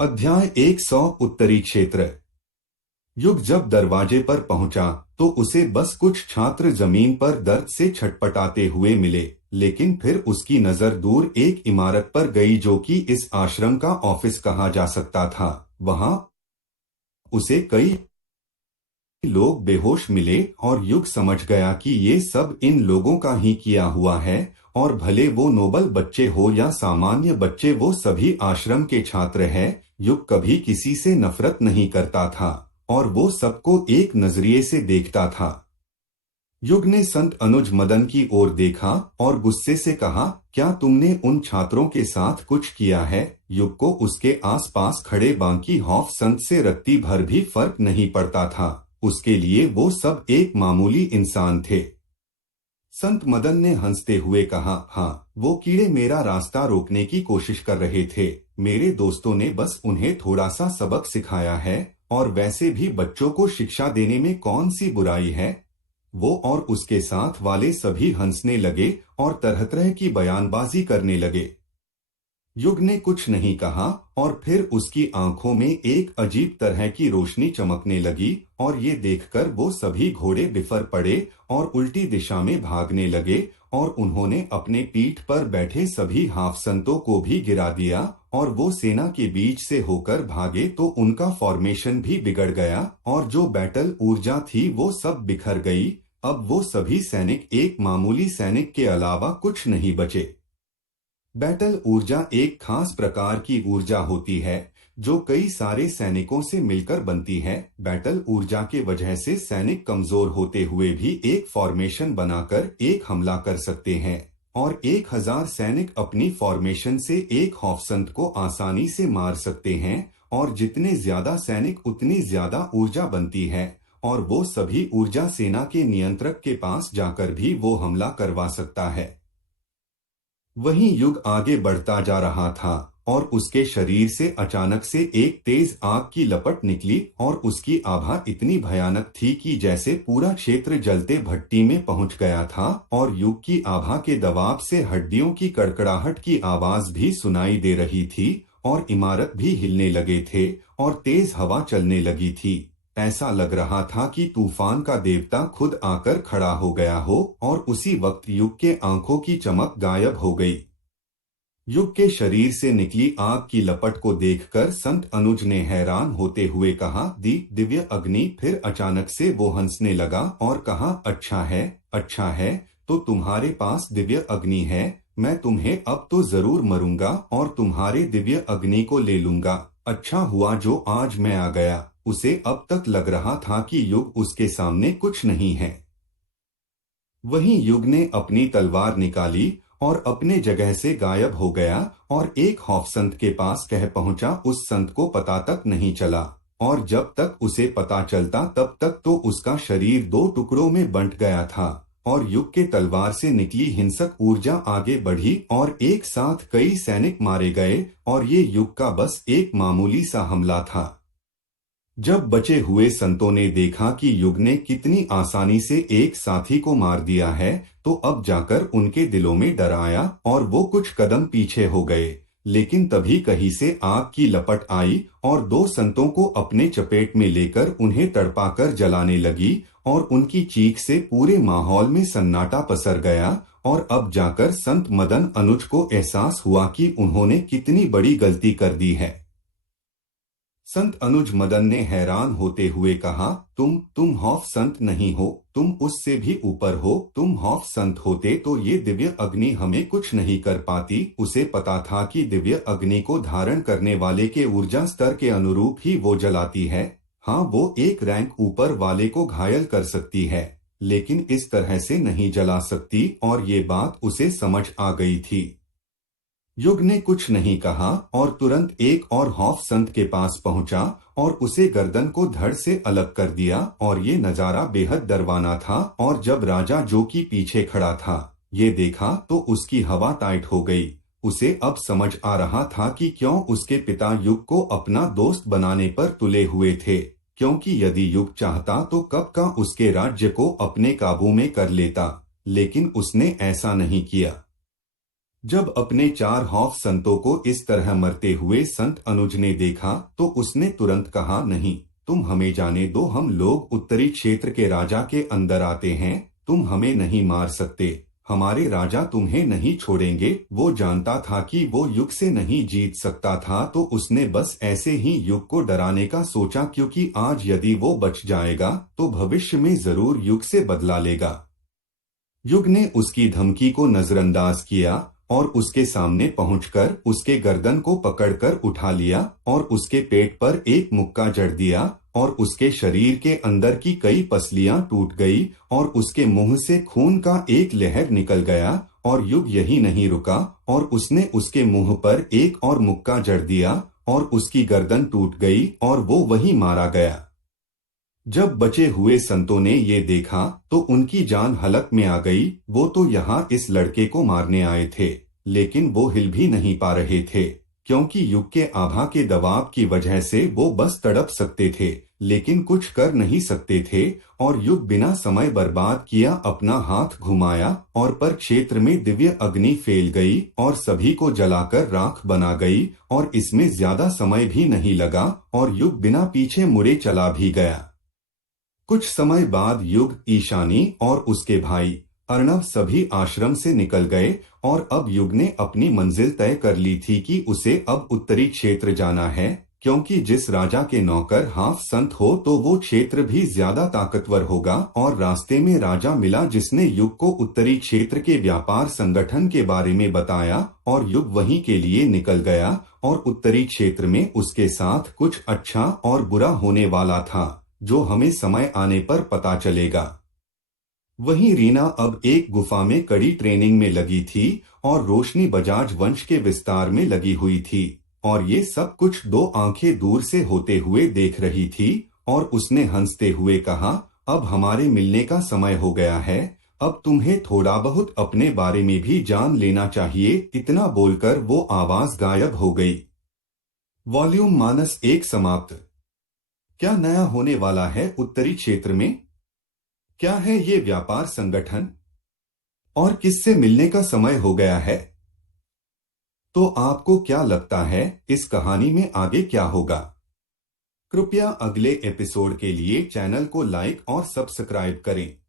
अध्याय 100 उत्तरी क्षेत्र। युग जब दरवाजे पर पहुंचा तो उसे बस कुछ छात्र जमीन पर दर्द से छटपटाते हुए मिले, लेकिन फिर उसकी नजर दूर एक इमारत पर गई जो कि इस आश्रम का ऑफिस कहा जा सकता था। वहां उसे कई लोग बेहोश मिले और युग समझ गया कि ये सब इन लोगों का ही किया हुआ है, और भले वो नोबल बच्चे हो या सामान्य बच्चे, वो सभी आश्रम के छात्र हैं। युग कभी किसी से नफरत नहीं करता था और वो सबको एक नजरिए से देखता था। युग ने संत अनुज मदन की ओर देखा और गुस्से से कहा, क्या तुमने उन छात्रों के साथ कुछ किया है? युग को उसके आसपास खड़े बाकी हौफ संत से रत्ती भर भी फर्क नहीं पड़ता था। उसके लिए वो सब एक मामूली इंसान थे। संत मदन ने हंसते हुए कहा, हाँ, वो कीड़े मेरा रास्ता रोकने की कोशिश कर रहे थे। मेरे दोस्तों ने बस उन्हें थोड़ा सा सबक सिखाया है, और वैसे भी बच्चों को शिक्षा देने में कौन सी बुराई है। वो और उसके साथ वाले सभी हंसने लगे और तरह तरह की बयानबाजी करने लगे। युग ने कुछ नहीं कहा और फिर उसकी आंखों में एक अजीब तरह की रोशनी चमकने लगी, और ये देखकर वो सभी घोड़े बिफर पड़े और उल्टी दिशा में भागने लगे, और उन्होंने अपने पीठ पर बैठे सभी हाफसंतों को भी गिरा दिया, और वो सेना के बीच से होकर भागे तो उनका फॉर्मेशन भी बिगड़ गया और जो बैटल ऊर्जा थी वो सब बिखर गई। अब वो सभी सैनिक एक मामूली सैनिक के अलावा कुछ नहीं बचे। बैटल ऊर्जा एक खास प्रकार की ऊर्जा होती है जो कई सारे सैनिकों से मिलकर बनती है। बैटल ऊर्जा के वजह से सैनिक कमजोर होते हुए भी एक फॉर्मेशन बनाकर एक हमला कर सकते हैं, और 1000 सैनिक अपनी फॉर्मेशन से एक हौफसंत को आसानी से मार सकते हैं, और जितने ज्यादा सैनिक उतनी ज्यादा ऊर्जा बनती है, और वो सभी ऊर्जा सेना के नियंत्रक के पास जाकर भी वो हमला करवा सकता है। वहीं युग आगे बढ़ता जा रहा था और उसके शरीर से अचानक से एक तेज आग की लपट निकली, और उसकी आभा इतनी भयानक थी कि जैसे पूरा क्षेत्र जलते भट्टी में पहुंच गया था, और युग की आभा के दबाव से हड्डियों की कड़कड़ाहट की आवाज भी सुनाई दे रही थी, और इमारत भी हिलने लगे थे और तेज हवा चलने लगी थी। ऐसा लग रहा था कि तूफान का देवता खुद आकर खड़ा हो गया हो, और उसी वक्त युग के आंखों की चमक गायब हो गई। युग के शरीर से निकली आग की लपट को देखकर संत अनुज ने हैरान होते हुए कहा, दिव्य अग्नि। फिर अचानक से वो हंसने लगा और कहा, अच्छा है, तो तुम्हारे पास दिव्य अग्नि है। मैं तुम्हें अब तो जरूर मरूंगा और तुम्हारे दिव्य अग्नि को ले लूंगा। अच्छा हुआ जो आज मैं आ गया। उसे अब तक लग रहा था कि युग उसके सामने कुछ नहीं है। वहीं युग ने अपनी तलवार निकाली और अपने जगह से गायब हो गया, और एक हौफसंत के पास कह पहुंचा। उस संत को पता तक नहीं चला, और जब तक उसे पता चलता तब तक तो उसका शरीर 2 टुकड़ों में बंट गया था, और युग के तलवार से निकली हिंसक ऊर्जा आगे बढ़ी और एक साथ कई सैनिक मारे गए, और ये युग का बस एक मामूली सा हमला था। जब बचे हुए संतों ने देखा कि युग ने कितनी आसानी से एक साथी को मार दिया है, तो अब जाकर उनके दिलों में डर आया और वो कुछ कदम पीछे हो गए। लेकिन तभी कहीं से आग की लपट आई और 2 संतों को अपने चपेट में लेकर उन्हें तड़पाकर जलाने लगी, और उनकी चीख से पूरे माहौल में सन्नाटा पसर गया। और अब जाकर संत मदन अनुज को एहसास हुआ कि उन्होंने कितनी बड़ी गलती कर दी है। संत अनुज मदन ने हैरान होते हुए कहा, तुम हौफ संत नहीं हो, तुम उससे भी ऊपर हो। तुम हौफ संत होते तो ये दिव्य अग्नि हमें कुछ नहीं कर पाती। उसे पता था कि दिव्य अग्नि को धारण करने वाले के ऊर्जा स्तर के अनुरूप ही वो जलाती है। हाँ, वो एक रैंक ऊपर वाले को घायल कर सकती है, लेकिन इस तरह से नहीं जला सकती, और ये बात उसे समझ आ गई थी। युग ने कुछ नहीं कहा और तुरंत एक और हौफ संत के पास पहुंचा और उसे गर्दन को धड़ से अलग कर दिया, और ये नजारा बेहद डरवाना था। और जब राजा जो कि पीछे खड़ा था ये देखा तो उसकी हवा टाइट हो गई। उसे अब समझ आ रहा था कि क्यों उसके पिता युग को अपना दोस्त बनाने पर तुले हुए थे, क्योंकि यदि युग चाहता तो कब का उसके राज्य को अपने काबू में कर लेता, लेकिन उसने ऐसा नहीं किया। जब अपने 4 हौफ संतों को इस तरह मरते हुए संत अनुज ने देखा तो उसने तुरंत कहा, नहीं, तुम हमें जाने दो, हम लोग उत्तरी क्षेत्र के राजा के अंदर आते हैं, तुम हमें नहीं मार सकते, हमारे राजा तुम्हें नहीं छोड़ेंगे। वो जानता था कि वो युग से नहीं जीत सकता था, तो उसने बस ऐसे ही युग को डराने का सोचा, क्योंकि आज यदि वो बच जाएगा तो भविष्य में जरूर युग से बदला लेगा। युग ने उसकी धमकी को नजरअंदाज किया और उसके सामने पहुंचकर उसके गर्दन को पकड़कर उठा लिया और उसके पेट पर एक मुक्का जड़ दिया और उसके शरीर के अंदर की कई पसलियां टूट गई और उसके मुंह से खून का एक लहर निकल गया। और युग यही नहीं रुका और उसने उसके मुंह पर एक और मुक्का जड़ दिया और उसकी गर्दन टूट गई और वो वहीं मारा गया। जब बचे हुए संतों ने ये देखा तो उनकी जान हलक में आ गई। वो तो यहाँ इस लड़के को मारने आए थे, लेकिन वो हिल भी नहीं पा रहे थे, क्योंकि युग के आभा के दबाव की वजह से वो बस तड़प सकते थे लेकिन कुछ कर नहीं सकते थे। और युग बिना समय बर्बाद किया अपना हाथ घुमाया और पर क्षेत्र में दिव्य अग्नि फैल गई और सभी को जलाकर राख बना गई। और इसमें ज्यादा समय भी नहीं लगा और युग बिना पीछे मुड़े चला भी गया। कुछ समय बाद युग, ईशानी और उसके भाई अर्णव सभी आश्रम से निकल गए और अब युग ने अपनी मंजिल तय कर ली थी कि उसे अब उत्तरी क्षेत्र जाना है, क्योंकि जिस राजा के नौकर हाफ संत हो तो वो क्षेत्र भी ज्यादा ताकतवर होगा। और रास्ते में राजा मिला जिसने युग को उत्तरी क्षेत्र के व्यापार संगठन के बारे में बताया और युग वहीं के लिए निकल गया। और उत्तरी क्षेत्र में उसके साथ कुछ अच्छा और बुरा होने वाला था, जो हमें समय आने पर पता चलेगा। वहीं रीना अब एक गुफा में कड़ी ट्रेनिंग में लगी थी और रोशनी बजाज वंश के विस्तार में लगी हुई थी और ये सब कुछ 2 आंखें दूर से होते हुए देख रही थी। और उसने हंसते हुए कहा, अब हमारे मिलने का समय हो गया है, अब तुम्हें थोड़ा बहुत अपने बारे में भी जान लेना चाहिए। इतना बोलकर वो आवाज गायब हो गई। वॉल्यूम -1 समाप्त। क्या नया होने वाला है उत्तरी क्षेत्र में? क्या है ये व्यापार संगठन और किससे मिलने का समय हो गया है? तो आपको क्या लगता है इस कहानी में आगे क्या होगा? कृपया अगले एपिसोड के लिए चैनल को लाइक और सब्सक्राइब करें।